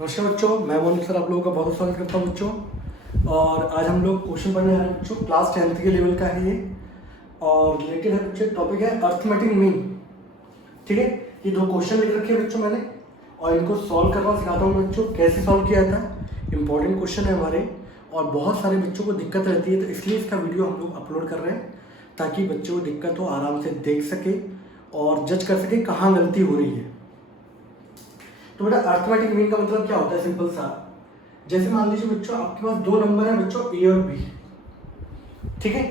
नमस्कार बच्चों, मैं मोनिक सर आप लोगों का बहुत स्वागत करता हूँ बच्चों। और आज हम लोग क्वेश्चन पढ़ने जा रहे हैं बच्चों। क्लास 10th के लेवल का है ये और रिलेटेड है बच्चों। टॉपिक है अर्थमेटिक मीन। ठीक है, ये दो क्वेश्चन लिख रखे हैं बच्चों मैंने और इनको सॉल्व करना सिखाता हूँ बच्चों। कैसे सॉल्व किया था, इंपॉर्टेंट क्वेश्चन है हमारे और बहुत सारे बच्चों को दिक्कत रहती है, तो इसलिए इसका वीडियो हम लोग अपलोड कर रहे हैं ताकि बच्चों को दिक्कत हो, आराम से देख सके और जज कर सके कहाँ गलती हो रही है। तो बेटा अर्थमेटिक मीन का मतलब क्या होता है, सिंपल सा। जैसे मान लीजिए बच्चों आपके पास दो नंबर है बच्चों, ए और बी। ठीक है,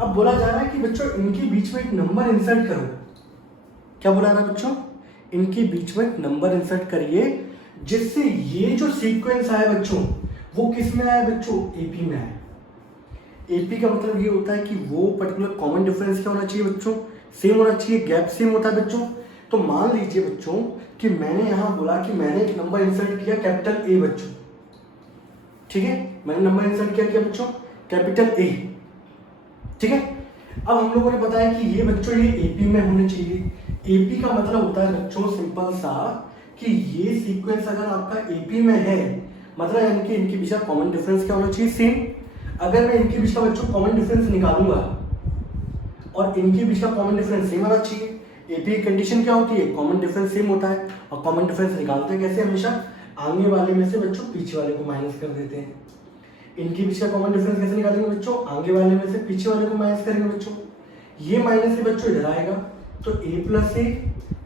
अब बोला जा रहा है कि बच्चों इनके बीच में एक नंबर इंसर्ट करो। क्या बोला रहा है बच्चों, इनके बीच में एक नंबर इंसर्ट करिए जिससे ये जो सीक्वेंस आया बच्चों वो किस में आया बच्चों, एपी में आया। एपी का मतलब ये होता है कि वो पर्टिकुलर कॉमन डिफरेंस क्या होना चाहिए बच्चों, सेम होना चाहिए, गैप सेम होता है बच्चों। तो मान लीजिए बच्चों कि मैंने यहां बोला कि मैंने एक नंबर इंसर्ट किया कैपिटल ए बच्चों। ठीक है, मैंने नंबर इंसर्ट किया बच्चों कैपिटल ए। ठीक है, अब हम लोगों ने बताया कि ये बच्चों ये एपी में होने चाहिए। एपी का मतलब होता है बच्चों सिंपल सा कि ये सीक्वेंस अगर आपका एपी में है मतलब यानी कि इनके बीच का कॉमन डिफरेंस क्या होना चाहिए, सेम। अगर मैं इनके बीच का बच्चों कॉमन डिफरेंस निकालूंगा और इनके बीच का कॉमन डिफरेंस सेम होना चाहिए। एपी की कंडीशन क्या होती है, कॉमन डिफरेंस सेम होता है। और कॉमन डिफरेंस निकालते हैं कैसे, हमेशा आगे वाले में से बच्चों पीछे वाले को माइनस कर देते हैं। इनके बीच का कॉमन डिफरेंस कैसे निकालेंगे बच्चों, आगे वाले में से पीछे वाले को माइनस करेंगे बच्चों। ये माइनस से बच्चों इधर आएगा तो ए प्लस ए,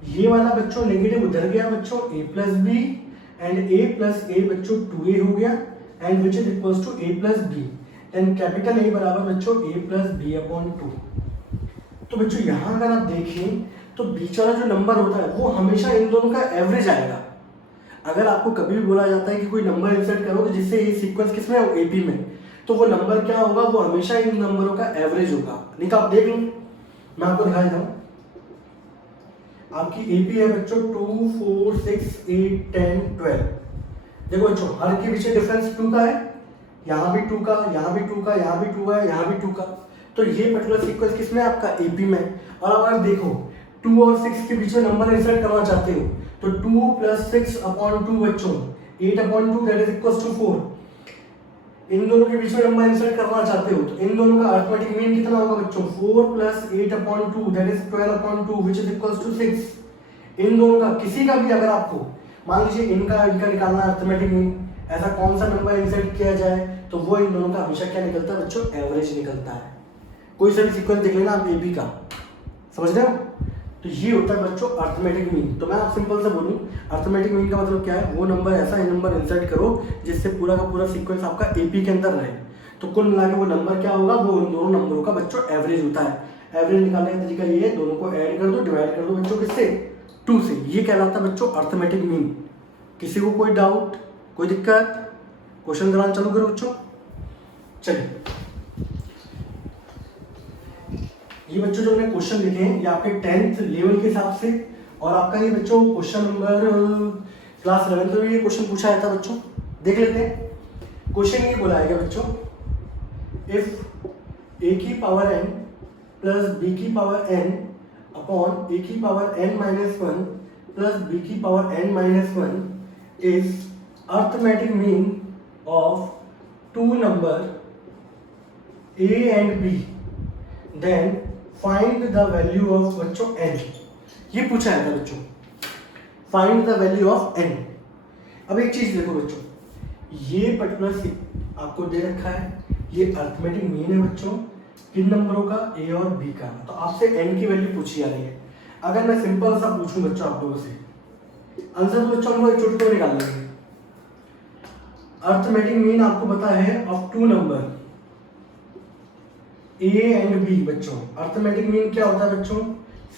ये वाला बच्चों नेगेटिव उधर गया बच्चों, A plus B and A plus A बच्चों 2a हो गया and which is equals to A plus B. Then capital A बराबर बच्चों ए प्लस बी अपॉन 2। तो बच्चों यहाँ अगर आप देखें तो बीच वाला जो नंबर होता है वो हमेशा इन दोनों का एवरेज आएगा। अगर आपको कभी भी बोला जाता है कि कोई नंबर इंसर्ट करो जिससे ये सीक्वेंस किसमें हो, एपी में, तो वो नंबर क्या होगा, वो हमेशा इन नंबरों का एवरेज होगा। नहीं तो आप देख लो, मैं आपको दिखा देता हूँ। आपकी एपी है बच्चों 2 4 6 8 10 12। देखो बच्चों हर के पीछे डिफरेंस 2 का है, यहाँ भी 2 का, यहाँ भी 2 का, यहाँ भी 2 है, यहाँ भी 2 का। तो ये पर्टिकुलर सीक्वेंस किसमें आपका एपी में। और अब अगर देखो 2 और 6 के बीच में नंबर इंसर्ट करना चाहते हो तो 2 प्लस 6 अपॉन 2 बच्चों 8 upon 2 that is equals to 4। इन दोनों के बीच में नंबर इंसर्ट करना चाहते हो तो इन दोनों का अर्थमेटिक मीन कितना होगा बच्चों, 4 plus 8 upon 2 that is 12 upon 2 which is equals to 6। इन दोनों का किसी का भी अगर आपको मान लीजिए इनका निकालना अर्थमेटिक मीन, ऐसा कौन सा नंबर इंसर्ट किया जाए तो वो इन दोनों का हमेशा क्या निकलता है बच्चों, एवरेज निकलता है। कोई सा भी सीक्वेंस देख लेना आप एबी का, समझ रहे हो। तो ये होता है बच्चों अर्थमेटिक मीन। तो मैं आप सिंपल से बोलूं अर्थमेटिक मीन का मतलब क्या है, वो नंबर ऐसा नंबर इंसर्ट करो जिससे पूरा का पूरा सीक्वेंस आपका एपी के अंदर रहे। तो कुल मिला के वो नंबर क्या होगा, वो उन दोनों नंबरों का बच्चों एवरेज होता है। एवरेज निकालने का तरीका ये है, दोनों को ऐड कर दो, डिवाइड कर दो बच्चों किससे, 2 से। ये कहलाता है बच्चों अर्थमेटिक मीन। किसी को कोई डाउट, कोई दिक्कत, क्वेश्चन कराना चालू करो बच्चों। चलिए ये बच्चों जो मैंने क्वेश्चन लिखे हैं ये आपके 10th लेवल के हिसाब से, और आपका ये बच्चों क्वेश्चन नंबर क्लास 11 में ये क्वेश्चन पूछा आया था बच्चों। देख लेते हैं क्वेश्चन। ये बोला है बच्चों, इफ ए की पावर n प्लस बी की पावर n अपॉन ए की power n minus 1 plus B की power n minus 1 is arithmetic mean of 2 number a and b, then find the value of बच्चों n। ये पूछा है था बच्चों, find the value of n। अब एक चीज देखो बच्चों, ये पर्टिकुलर आपको दे रखा है, ये अर्थमेटिक मीन है बच्चों किन नंबरों का, a और b का। तो आपसे n की वैल्यू पूछी जा रही है। अगर मैं सिंपल सा पूछूं बच्चों आप लोगों से, आंसर तो बच्चों हम एक चुटकी में निकाल लेंगे। अर्थमेटिक मीन आपको पता है of 2 number A and B बच्चों। अर्थमेटिक मीन क्या होता है बच्चों,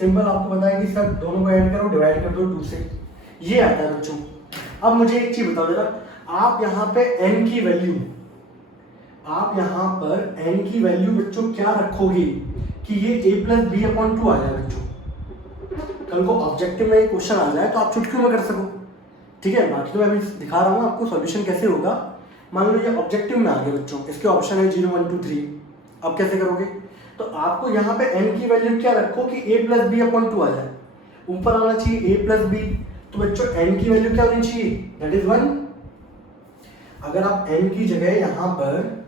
सिंपल आपको पता है कि सब दोनों को ऐड करो, डिवाइड कर दो 2 से, ये आता है बच्चों। अब मुझे एक चीज बताओ जरा, आप यहाँ पे n की वैल्यू, आप यहाँ पर n की वैल्यू बच्चों क्या रखोगे कि ये a प्लस बी अपॉन 2 आ जाए बच्चों। कल को ऑब्जेक्टिव में क्वेश्चन आ जाए तो आप चुटकियों में कर सको। ठीक है, बाकी तो मैं अभी दिखा रहा हूँ आपको सॉल्यूशन कैसे होगा। मान लो ये ऑब्जेक्टिव में आ गया बच्चों, इसके ऑप्शन है 0 1 2 3। अब कैसे करोगे, तो आपको यहाँ पे n की वैल्यू क्या रखो कि a प्लस बी अपॉन 2 आ जाए। ऊपर आना चाहिए a प्लस बी, तो बच्चों n की वैल्यू क्या होनी चाहिए, दैट इज 1। अगर आप n की जगह यहाँ पर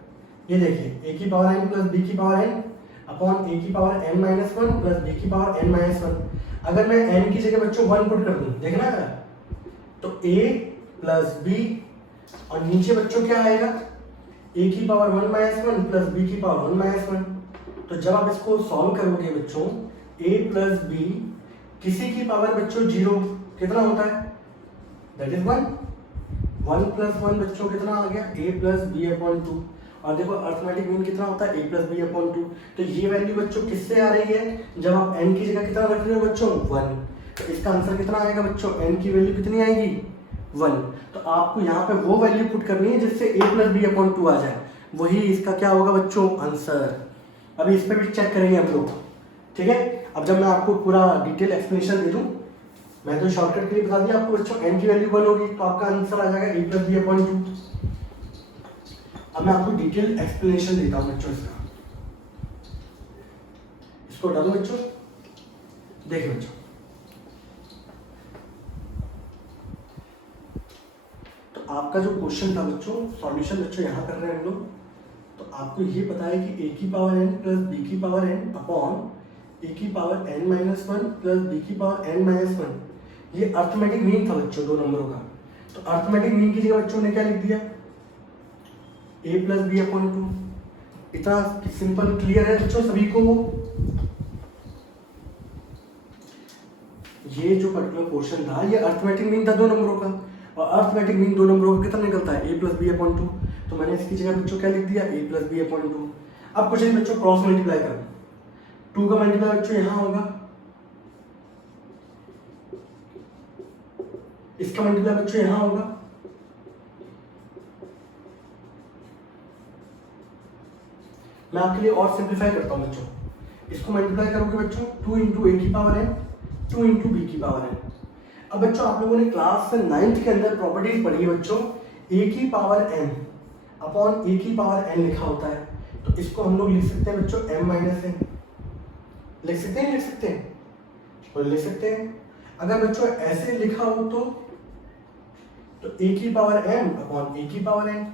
ये देखिए a की पावर n प्लस b की पावर n अपॉन a की power n minus one plus b की पावर n माइनस वन, अगर मैं n की जगह बच्चों 1 पुट कर दूं, देखना है तो a प्लस b और नीचे बच्चों क्या आएगा a की power 1 minus one plus b की पावर 1 माइनस वन। तो जब आप इसको सॉल्व करोगे बच्चों a प्लस b किसी की पावर बच्चों 0 कितना होता है, दैट इज 1 प्लस 1 बच्चों कितना आ गया a plus B upon two. और देखो अर्थमेटिक मीन कितना होता है a plus B upon two. तो ये वैल्यू बच्चों किससे आ रही है, जब आप n की जगह कितना रख रहे हो बच्चों 1, तो इसका आंसर कितना आएगा बच्चों, n की वैल्यू कितनी आएगी 1। तो आपको यहाँ पे वो वैल्यू पुट करनी है जिससे a plus B upon two आ जाए, वही इसका क्या होगा बच्चों आंसर। अभी इस पर भी चेक करेंगे हम लोग, ठीक है। अब जब मैं आपको पूरा डिटेल एक्सप्लेनेशन दे दूँ, मैं तो शॉर्टकट के लिए बता दिया आपको बच्चों n की वैल्यू 1 होगी तो आपका आंसर आ जाएगा a plus B upon two. अब मैं आपको डिटेल एक्सप्लेनेशन देता हूँ बच्चों इसका, इसको हटा दो बच्चों। देखिए बच्चों, तो आपका जो क्वेश्चन था बच्चों, सॉल्यूशन बच्चों यहाँ कर रहे हैं हम लोग। तो आपको ये पता है कि a की पावर n प्लस b की पावर n अपॉन a की power n minus one plus b की पावर n माइनस वन, ये अर्थमेटिक मीन था बच्चों दो नंबरों का। तो अर्थमेटिक मीन की जगह बच्चों ने क्या लिख दिया a plus B upon two. इतना सिंपल क्लियर है बच्चों सभी को। ये जो पर्टिकुलर क्वेश्चन था ये अर्थमेटिक मीन था दो नंबरों का, और अर्थमेटिक मीन दो नंबरों का कितना निकलता है a plus B upon two. तो मैंने इसकी जगह बच्चों क्या लिख दिया a plus B upon two. अब कुछ नहीं बच्चों, क्रॉस मल्टीप्लाई कर, 2 का मल्टीप्लाई बच्चों यहाँ होगा, इसका मल्टीप्लाई बच्चों यहाँ होगा, मैं आपके लिए और सिंप्लीफाई करता हूँ बच्चों। इसको मल्टीप्लाई करोगे बच्चों 2 इंटू ए की पावर n 2 इंटू बी की पावर n। अब बच्चों आप लोगों ने क्लास 9th के अंदर प्रॉपर्टीज पढ़ी है बच्चों, a की पावर n अपॉन a की पावर n लिखा होता है। तो इसको हम लोग लिख सकते हैं बच्चों m माइनस n, लिख सकते हैं, लिख सकते हैं, तो लिख सकते हैं। अगर बच्चों ऐसे लिखा हो तो a की पावर m अपॉन a की पावर n,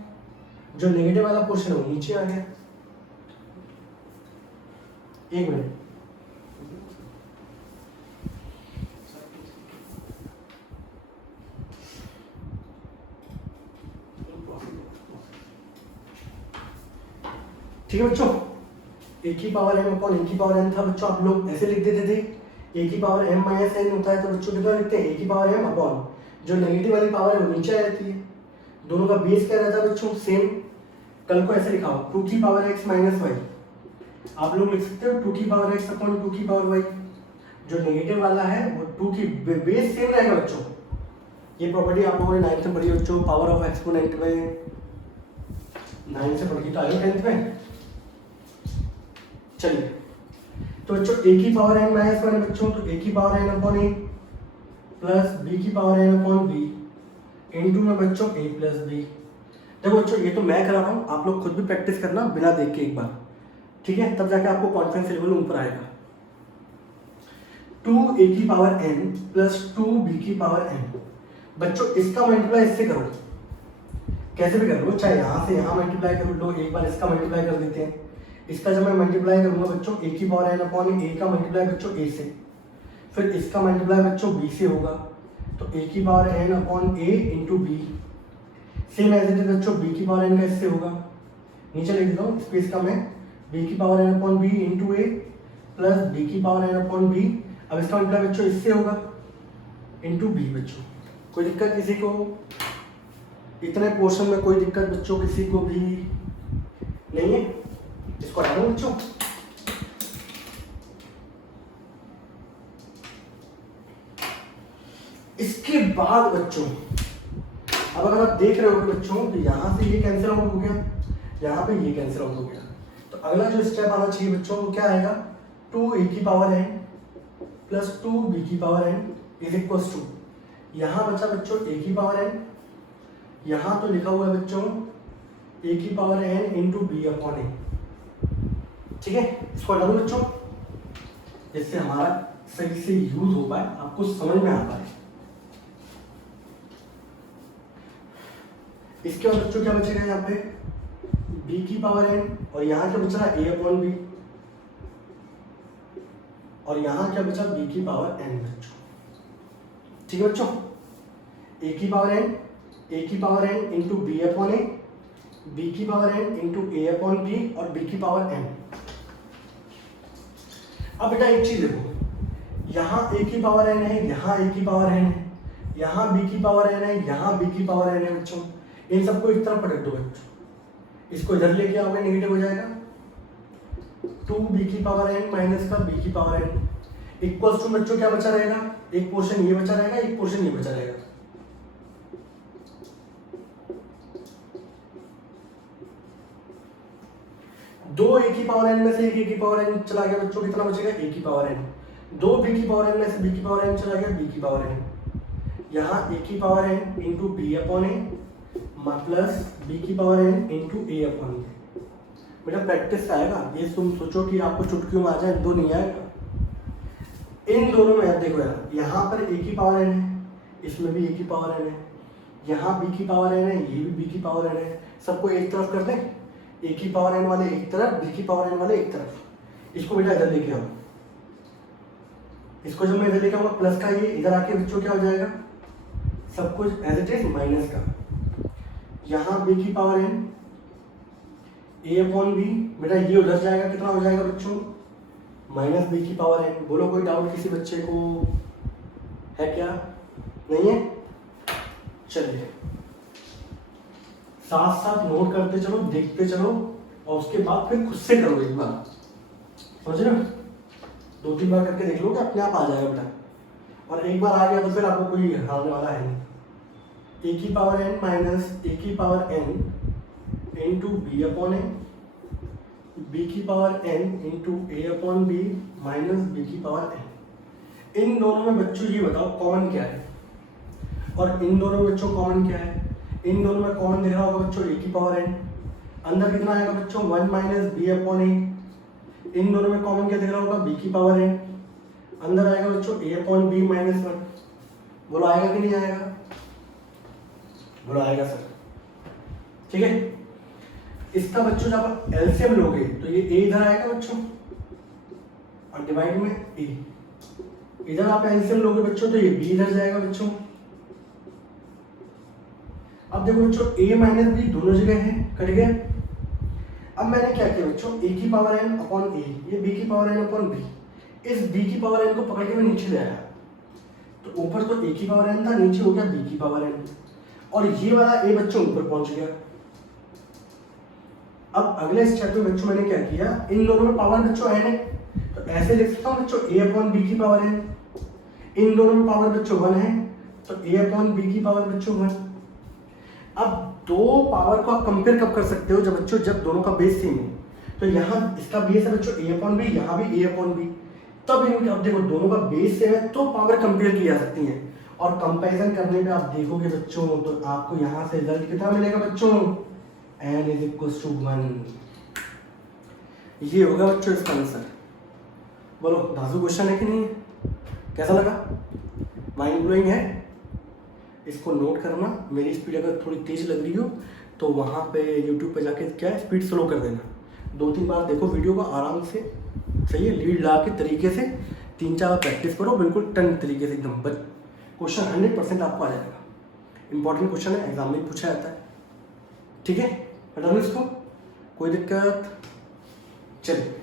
जो नेगेटिव वाला पोर्शन है वो नीचे आ गया। एक मिनट, ठीक है बच्चों। a की पावर m अपॉन a की पावर n था बच्चों, आप लोग ऐसे लिख देते थे। a की पावर m माइनस n होता है तो बच्चों कितना लिखते हैं a की पावर m अपॉन जो नेगेटिव वाली पावर है वो नीचे आ जाती है। दोनों का बेस क्या रहता है बच्चों सेम। कल को ऐसे लिखा हो 2 की पावर x माइनस वाई, आप लोग लिख सकते हो 2 की पावर x अपॉन 2 की पावर y। जो नेगेटिव वाला है वो 2 की बेस सेम रहेगा बच्चों। ये प्रॉपर्टी आप लोगों ने 9th में पढ़ी बच्चों, पावर ऑफ एक्सपोनेंट में 9 से पढ़ी तो आई 10th में। चलिए तो बच्चों a की पावर n माइनस वन बच्चों, तो a की power n upon a plus b की power n upon b into में बच्चों a प्लस b। देखो बच्चों ये तो मैं करा रहा हूँ, आप लोग खुद भी प्रैक्टिस करना बिना देख के एक बार, ठीक है, तब जाके आपको कॉन्फिडेंस लेवल ऊपर आएगा। 2a की पावर n प्लस 2b की पावर n, बच्चों इसका मल्टीप्लाई इससे करो, कैसे भी कर लो, चाहे यहाँ से यहाँ मल्टीप्लाई कर लो, एक बार इसका मल्टीप्लाई कर देते हैं। इसका जब मैं मल्टीप्लाई करूंगा बच्चों a की पावर n अपॉन a का मल्टीप्लाई बच्चों a से, फिर इसका मल्टीप्लाई बच्चों b से होगा, तो a की power n upon a into B. Same as it is बच्चों b की पावर n का इससे होगा, नीचे लिख देता हूँ स्पेस का मैं, b की power n upon b into a plus b की पावर n अपॉन b। अब इसका मल्टीप्लाई बच्चों इससे होगा इंटू b। बच्चों कोई दिक्कत किसी को, इतने पोर्शन में कोई दिक्कत बच्चों किसी को भी नहीं है, इसको हटा दो बच्चों। इसके बाद बच्चों अब अगर आप देख रहे हो बच्चों तो यहाँ से ये कैंसिल आउट हो गया, यहाँ पे ये कैंसिल आउट हो गया, तो अगला जो स्टेप आना चाहिए बच्चों वो क्या आएगा, 2a की पावर n प्लस 2b की power n is equal to, यहाँ बचा बच्चों a की पावर n, यहाँ तो लिखा हुआ है बच्चों a की power n into B upon A, ठीक है। इसको हटा दो बच्चों जिससे हमारा सही से यूज हो पाए, आपको समझ में आ पाए। इसके बाद बच्चों क्या बचेगा यहाँ पे b की पावर n, और यहाँ क्या बचा a अपॉन b, और यहाँ क्या बचा b की पावर n बच्चों। ठीक है बच्चों, a की power n into b upon a, b की power n into a upon b और b की पावर n। अब बेटा एक चीज देखो, यहाँ a की पावर n है, यहाँ a की पावर n है, यहाँ b की पावर n है, यहाँ b की पावर n है बच्चों। इन सबको इस तरफ पलट दो बच्चों, इसको इधर लेके आओगे नेगेटिव हो जाएगा, 2b की पावर n माइनस का b की पावर n इक्वल्स टू बच्चों क्या बचा रहेगा, एक पोर्शन ये बचा रहेगा, एक पोर्शन ये बचा रहेगा। दो a की पावर n में से एक a की पावर n चला गया बच्चों, कितना बचेगा a की पावर n। दो b की पावर n में से b की पावर n चला गया, b की पावर n। यहाँ a की power n into b upon a plus b की power n into a upon a। बेटा प्रैक्टिस से आएगा, ये तुम सोचो कि आपको चुटकियों में आ जाए, दो नहीं आएगा। इन दोनों में देखो यार, यहाँ पर a की पावर n है, इसमें भी a की पावर n है, यहाँ b की पावर n है, ये भी b की पावर n है। सबको एक तरफ कर दें, a की पावर n वाले एक तरफ, b की पावर n वाले एक तरफ। इसको बेटा इधर लेके आओ, इसको जब मैं इधर लेके आऊंगा प्लस का, ये इधर आके बच्चों क्या हो जाएगा, सब कुछ एज इट इज माइनस का। यहाँ b की power n a upon b, बेटा ये उधर जाएगा, कितना हो जाएगा बच्चों माइनस b की पावर n। बोलो कोई डाउट किसी बच्चे को है क्या, नहीं है? चलिए साथ साथ नोट करते चलो, देखते चलो, और उसके बाद फिर खुद से करो एक बार, समझ रहे हो? 2-3 बार करके देख लो कि अपने आप आ जाएगा बेटा, और एक बार आ गया तो फिर आपको कोई हारने वाला है नहीं। a की पावर n माइनस a की power n into B upon A, b की power n into a upon B minus b की पावर n। इन दोनों में बच्चों ये बताओ कॉमन क्या है, और इन दोनों में बच्चों कॉमन क्या है? इन दोनों में कॉमन दिख रहा होगा बच्चों a की पावर n, अंदर कितना आएगा बच्चों 1 माइनस b अपॉन a। इन दोनों में कॉमन क्या दिख रहा होगा b की पावर n, अंदर आएगा बच्चों a अपॉन b माइनस 1। बोलो आएगा कि नहीं आएगा? बोलो आएगा सर, ठीक है। इसका बच्चों जब आप एलसीएम लोगे तो ये a इधर आएगा बच्चों, और डिवाइड में a, इधर आप एलसीएम लोगे बच्चों तो ये b इधर जाएगा बच्चों। अब देखो बच्चों a माइनस b दोनों जगह है, कट गया। अब मैंने क्या किया बच्चों, a की पावर n अपॉन a, ये b की पावर n अपॉन b, इस b की पावर n को पकड़ के मैं नीचे ले आया, तो ऊपर तो a की पावर n था, नीचे हो गया b की पावर n, और ये वाला a बच्चों ऊपर पहुंच गया। अब अगले स्टेप में बच्चों मैंने क्या किया, इन दोनों में पावर बच्चों n है, तो ऐसे लिख सकता हूँ बच्चों a अपॉन b की पावर n। इन दोनों में पावर बच्चों 1 है, तो a अपॉन b की पावर बच्चों 1। अब दो पावर को आप कंपेयर कब कर सकते हो, जब बच्चों जब दोनों का बेस सेम हो। तो यहाँ इसका बेस है बच्चों a अपॉन b, यहाँ भी a अपॉन b, तब इनके अब देखो दोनों का बेस सेम है तो पावर कंपेयर की जा सकती है। और कंपैरिजन करने पे आप देखोगे बच्चों तो आपको यहाँ से रिजल्ट कितना मिलेगा बच्चों, n इज इक्वल्स टू 1। ये होगा बच्चों इसका आंसर। बोलो धांसू क्वेश्चन है कि नहीं है? कैसा लगा? माइंड ब्लोइंग है? इसको नोट करना। मेरी स्पीड अगर थोड़ी तेज लग रही हो तो वहाँ पे यूट्यूब पे जाके क्या है स्पीड स्लो कर देना, 2-3 बार देखो वीडियो को आराम से, सही है, लीड ला के तरीके से 3-4 बार प्रैक्टिस करो, बिल्कुल टन तरीके से एकदम। बट क्वेश्चन 100% आपको आ जाएगा, इंपॉर्टेंट क्वेश्चन है, एग्जाम में पूछा जाता है, ठीक है। हटा लो इसको, कोई दिक्कत? चलिए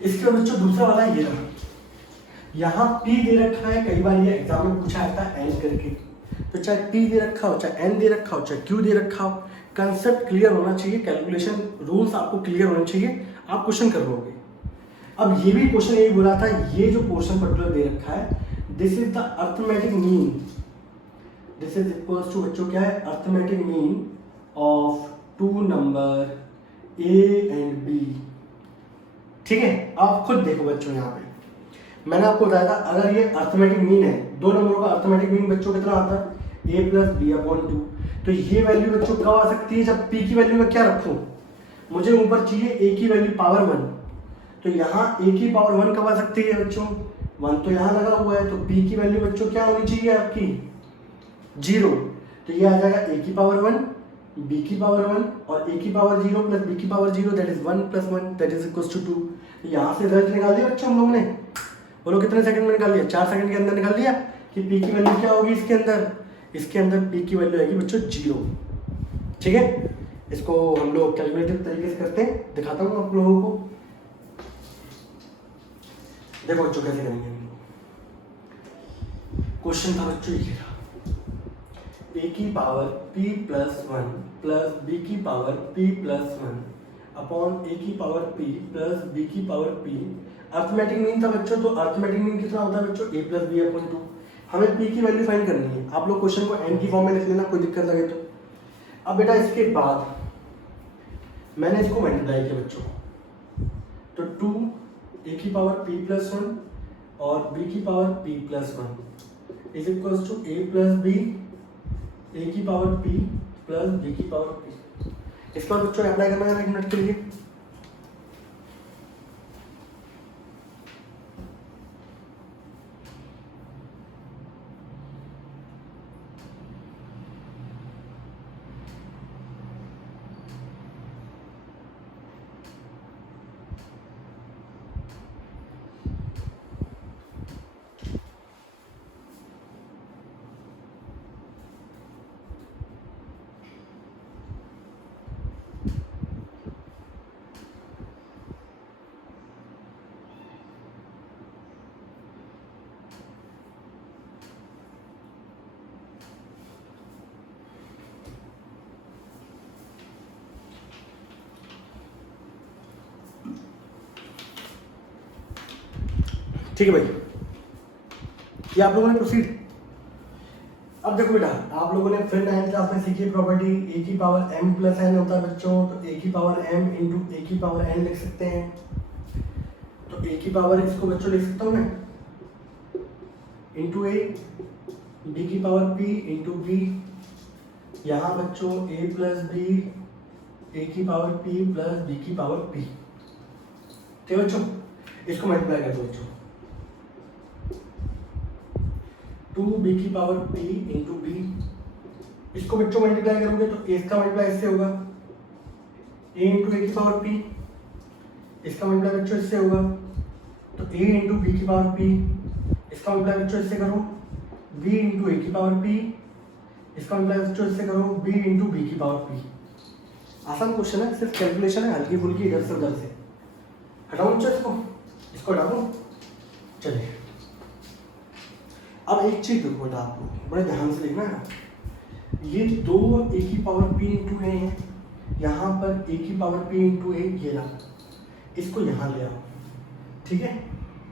इसके बाद बच्चों दूसरा वाला ये रहा, यहाँ P दे रखा है, कई बार ये एग्जाम में पूछा जाता है N करके, तो चाहे P दे रखा हो, चाहे N दे रखा हो, चाहे Q दे रखा हो, कंसेप्ट क्लियर होना चाहिए, कैलकुलेशन रूल्स आपको क्लियर होने चाहिए, आप क्वेश्चन कर लोगे। अब ये भी क्वेश्चन यही बोला था, ये जो पोर्शन पर्टिकुलर दे रखा है, this is the arithmetic mean, this is equals to बच्चों क्या है, arithmetic mean of 2 number A and B, ठीक है। आप खुद देखो बच्चों, यहाँ पे मैंने आपको बताया था अगर ये अर्थमेटिक मीन है, 2 नंबरों का अर्थमेटिक मीन बच्चों कितना आता है, a प्लस बी अपॉन 2। तो ये वैल्यू बच्चों कब आ सकती है, जब p की वैल्यू में क्या रखूं, मुझे ऊपर चाहिए a की वैल्यू पावर 1, तो यहाँ a की पावर 1 कब आ सकती है बच्चों, 1 तो यहाँ लगा हुआ है, तो p की वैल्यू बच्चों क्या होनी चाहिए आपकी 0। तो ये आ जाएगा a की पावर 1 b की पावर 1 और a की पावर 0 प्लस b की power 0 that is 1 plus 1 that is equal to 2। यहाँ से रिजल्ट निकाल दिया बच्चों हम लोगों ने। बोलो कितने सेकंड में निकाल लिया? 4 सेकंड के अंदर निकाल लिया कि p की वैल्यू क्या होगी इसके अंदर। इसके अंदर p की वैल्यू आएगी बच्चों 0। ठीक है, इसको हम लोग कैलकुलेटिव तरीके से करते हैं, दिखाता हूँ आप लोगों को। देखो बच्चों कैसे करेंगे हम लोग। क्वेश्चन था बच्चों ये था, a की power p plus 1 plus b की power p plus 1 upon a की पावर p प्लस b की पावर p। अर्थमेटिक मीन था बच्चों, तो अर्थमेटिक मीन कितना होता है बच्चों? a plus B upon 2। हमें p की वैल्यू फाइंड करनी है। आप लोग क्वेश्चन को n की फॉर्म में लिख लेना, कोई दिक्कत लगे तो। अब बेटा इसके बाद मैंने इसको मल्टीप्लाई किया बच्चों, तो 2 a की पावर p प्लस 1 और b की power p plus 1 is equals to a plus b a की पावर p प्लस b की पावर p। इसके बाद बच्चों अप्लाई करना है 1 मिनट के लिए। ठीक है भाई, ये आप लोगों ने प्रोसीड। अब देखो बेटा, आप लोगों ने फिर 9th क्लास में सीखी प्रॉपर्टी a की पावर m प्लस n होता है बच्चों। तो a की पावर m इंटू a की पावर n लिख सकते हैं। तो a की पावर इसको बच्चों लिख सकता हूँ मैं इंटू a, b की पावर p इंटू b। यहाँ बच्चों a प्लस b, a की पावर p प्लस b की पावर p। ठीक है बच्चों, इसको मल्टीप्लाई कर दो बच्चों। 2b की पावर p इंटू b, इसको बच्चों मल्टीप्लाई करोगे तो इसका मल्टीप्लाई इससे होगा a इंटू a की पावर p, इसका मल्टीप्लाई बच्चों इससे होगा तो a इंटू b की पावर p, इसका मल्टीप्लाई बच्चों इससे करो b इंटू a की पावर p, इसका मल्टीप्लाई बच्चों इससे करो b इंटू b की पावर p। आसान क्वेश्चन है, सिर्फ कैलकुलेशन है, हल्की फुल्की इधर से उधर से। हटाओ बच्चों इसको हटा दो। चलिए अब एक चीज देखो बेटा, आप लोग बड़े ध्यान से देखना है। ये दो a की पावर p इंटू ए है, यहाँ पर a की पावर p इंटू ए ये रहा, इसको यहाँ ले आओ। ठीक है,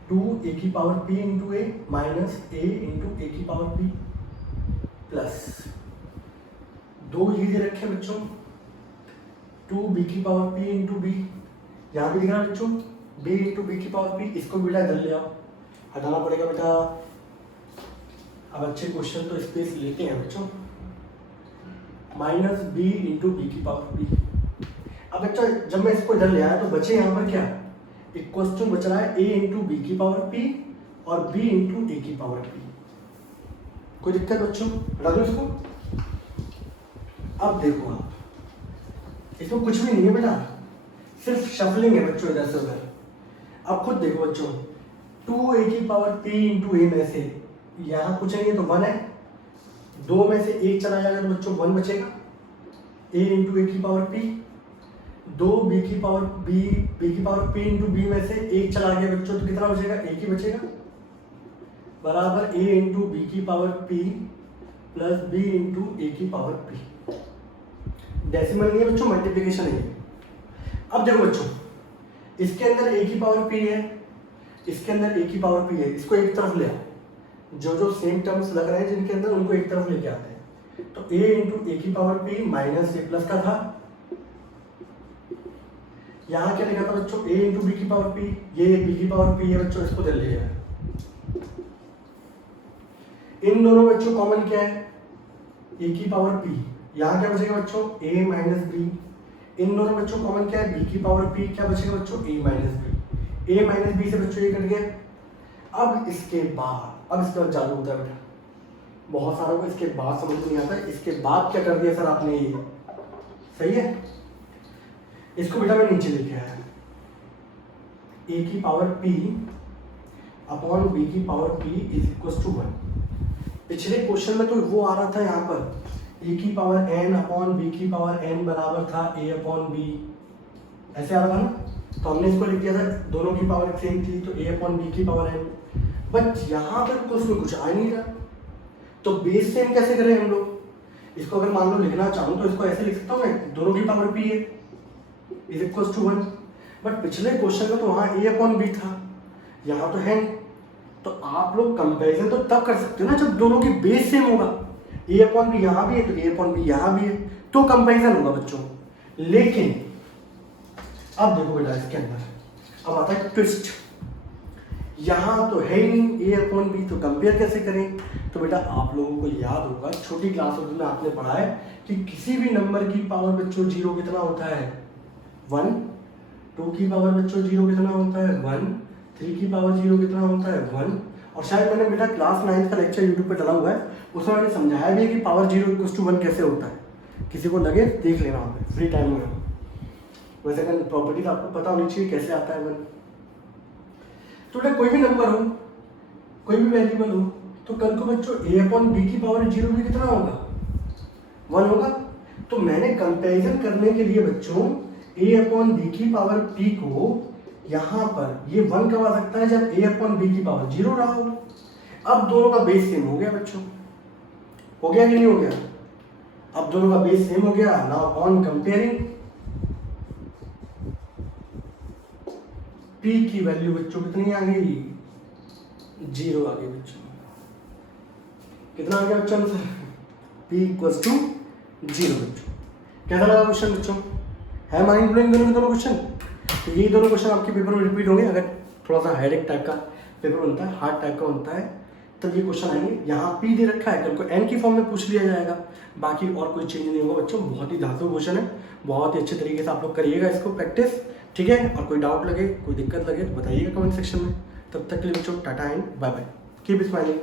2a की power p into A minus a into A की पावर p प्लस 2 ये दे रखे बच्चों 2b की पावर p इंटू b, यहाँ भी लिखना बच्चों b इंटू b की पावर p। इसको बेटा इधर ले आओ, हटाना पड़ेगा बेटा। अब अच्छे क्वेश्चन तो स्पेस लेते हैं बच्चों, माइनस बी इंटू बी की पावर बी। अब बच्चा जब मैं इसको इधर ले आया तो बचे यहाँ पर क्या, एक क्वेश्चन बच रहा है a इंटू बी की पावर p और b इंटू ए की पावर p। कोई दिक्कत बच्चों? हटा दो इसको। अब देखो आप, इसमें कुछ भी नहीं है बेटा, सिर्फ शफलिंग है बच्चों इधर से उधर। अब खुद देखो बच्चों, 2a की पावर p इंटू ए में से यहाँ कुछ नहीं है तो 1 है, 2 में से 1 चला जाएगा तो बच्चों 1 बचेगा, a इंटू ए की पावर p। 2 b की पावर p इंटू b में से 1 चला गया बच्चों तो कितना बचेगा? 1 ही बचेगा, बराबर a इंटू बी की power p plus b into A की पावर p। डेसिमल नहीं है बच्चों, मल्टीप्लिकेशन है। अब देखो बच्चों, इसके अंदर a की पावर p है, इसके अंदर a की पावर p है, इसको एक तरफ ले आओ। जो सेम टर्म्स लग रहे हैं जिनके अंदर उनको एक तरफ लेके आते हैं। तो a इंटू ए की पावर p माइनस ए प्लस का था, यहाँ क्या लिखा था बच्चों a इंटू बी की पावर p, ये b की पावर p है बच्चों, इसको दे लिया। इन दोनों बच्चों कॉमन क्या है? a की पावर p, यहाँ क्या बचेगा बच्चों? a minus b। इन दोनों बच्चों कॉमन क्या है? b की पावर p, क्या बचेगा बच्चों? a minus b। a minus b से बच्चों ये कट गया। अब इसके बाद जादू होता है बेटा, बहुत सारों को इसके बाद समझ में नहीं आता, इसके बाद क्या कर दिया सर आपने, ये सही है। इसको बेटा मैं नीचे लेके आया, a की पावर p अपॉन b की power p is equal to 1। पिछले क्वेश्चन में तो वो आ रहा था यहाँ पर a की पावर n अपॉन b की पावर n बराबर था a अपॉन b, ऐसे आ रहा था ना, तो हमने इसको लिख दिया था, दोनों की पावर सेम थी तो a अपॉन b की पावर n। बट यहाँ पर कुछ आ नहीं रहा, तो बेस सेम कैसे करें हम लोग। इसको अगर मान लो लिखना चाहूँ तो इसको ऐसे लिख सकता हूँ मैं, दोनों की पावर p है इज इक्वल टू 1। बट पिछले क्वेश्चन में तो वहाँ a अपॉन b था, यहाँ तो है। तो आप लोग कंपैरिजन तो तब कर सकते हो ना जब दोनों की बेस सेम होगा, a अपॉन b यहाँ भी है तो a अपॉन b यहाँ भी है, तो कंपैरिजन होगा बच्चों। लेकिन अब देखो बेटा इसके अंदर अब आता है ट्विस्ट, यहाँ तो है ही नहीं a अपॉन b, तो कंपेयर कैसे करें। तो बेटा आप लोगों को याद होगा छोटी क्लास में आपने पढ़ा है कि किसी भी नंबर की पावर बच्चों 0 कितना होता है 1, 2 की पावर बच्चों 0 कितना होता है 1, 3 की पावर 0 कितना होता है 1। और शायद मैंने बेटा क्लास 9 का लेक्चर यूट्यूब पे डाला हुआ है, उसमें मैंने समझाया भी है कि पावर 0 इक्वल टू 1 कैसे होता है, किसी को लगे देख लेना वहाँ पे फ्री टाइम में। वैसे अगर प्रॉपर्टीज आपको पता होनी चाहिए कैसे आता है 1। तो बेटा कोई भी नंबर हो, कोई भी वेरिएबल हो, तो कल को बच्चों a अपॉन b की पावर 0 भी कितना होगा 1 होगा। तो मैंने कंपैरिजन करने के लिए बच्चों a अपॉन b की पावर p को यहाँ पर ये 1 कब आ सकता है जब a अपॉन b की पावर 0 रहा हो। अब दोनों का बेस सेम हो गया बच्चों, हो गया कि नहीं हो गया। अब दोनों का बेस सेम हो गया, नाउ ऑन कंपेयरिंग p की वैल्यू बच्चों कितनी आ गई 0 आ गई बच्चों, कितना आ गया बच्चों आंसर p इक्वल्स टू 0 बच्चों। कैसा लगा क्वेश्चन बच्चों, है माइंड ब्लोइंग दोनों क्वेश्चन। तो ये दोनों क्वेश्चन आपके पेपर में रिपीट होंगे, अगर थोड़ा सा हेडेक टाइप का पेपर बनता है, हार्ड टाइप का बनता है, तब ये क्वेश्चन आएंगे। यहाँ p दे रखा है, कल को n की फॉर्म में पूछ लिया जाएगा, बाकी और कोई चेंज नहीं होगा बच्चों। बहुत ही धातु क्वेश्चन है, बहुत ही अच्छे तरीके से आप लोग करिएगा इसको प्रैक्टिस, ठीक है। और कोई डाउट लगे, कोई दिक्कत लगे तो बताइएगा कमेंट सेक्शन में। तब तक के लिए बच्चों tata and bye bye, keep smiling.